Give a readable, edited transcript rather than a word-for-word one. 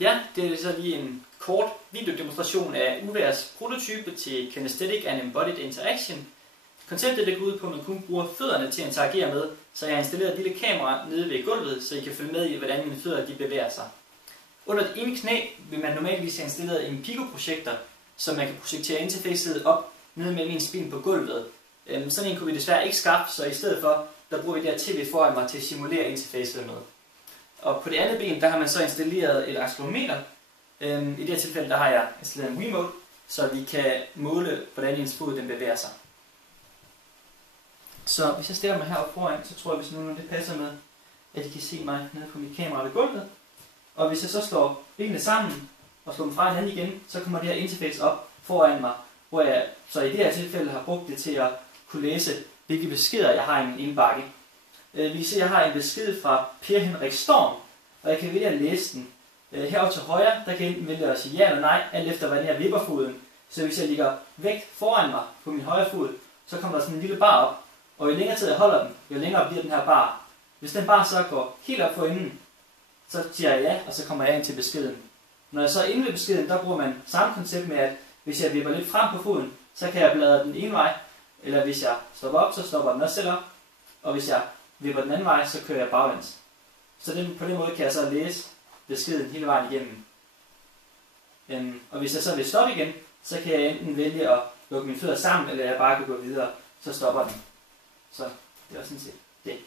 Ja, det er så lige en kort videodemonstration af UVAs prototype til Kinesthetic and Embodied Interaction. Konceptet det går ud på, at man kun bruger fødderne til at interagere med, så jeg har installeret et lille kamera nede ved gulvet, så I kan følge med i, hvordan mine fødder de bevæger sig. Under det ene knæ vil man normalvis have installeret en Pico-projektor, så man kan projektere interfacet op nede mellem ens ben på gulvet. Sådan en kunne vi desværre ikke skaffe, så i stedet for, der bruger vi det her tv foran mig til at simulere interfacet med. Og på det andet ben, der har man så installeret et accelerometer. I det her tilfælde, der har jeg installeret en Wiimote, så vi kan måle, hvordan ens fod den bevæger sig. Så hvis jeg stiller mig heroppe foran, så tror jeg, hvis nu det passer med, at I kan se mig nede på mit kamera ved gulvet. Og hvis jeg så slår benene sammen og slår dem fra hinanden igen, så kommer det her interface op foran mig, hvor jeg så i det her tilfælde har brugt det til at kunne læse, hvilke beskeder jeg har i min indbakke. Vi kan se, at jeg har en besked fra Per Henrik Storm, og jeg kan vælge at læse den. Herovre til højre, der kan jeg enten vælge at sige ja eller nej, alt efter hvordan jeg vipper foden. Så hvis jeg ligger vægt foran mig på min højre fod, så kommer der sådan en lille bar op. Og jo længere tid jeg holder den, jo længere bliver den her bar. Hvis den bar så går helt op for enden, så siger jeg ja, og så kommer jeg ind til beskeden. Når jeg så er inde ved beskeden, der bruger man samme koncept med, at hvis jeg vipper lidt frem på foden, så kan jeg bladre den ene vej. Eller hvis jeg stopper op, så stopper den også selv op. Og hvis jeg vipper den anden vej, så kører jeg baglæns. Så på den måde kan jeg så læse beskeden hele vejen igennem. Og hvis jeg så vil stoppe igen, så kan jeg enten vælge at lukke mine fødder sammen, eller jeg bare kan gå videre, så stopper den. Så det er sådan set det.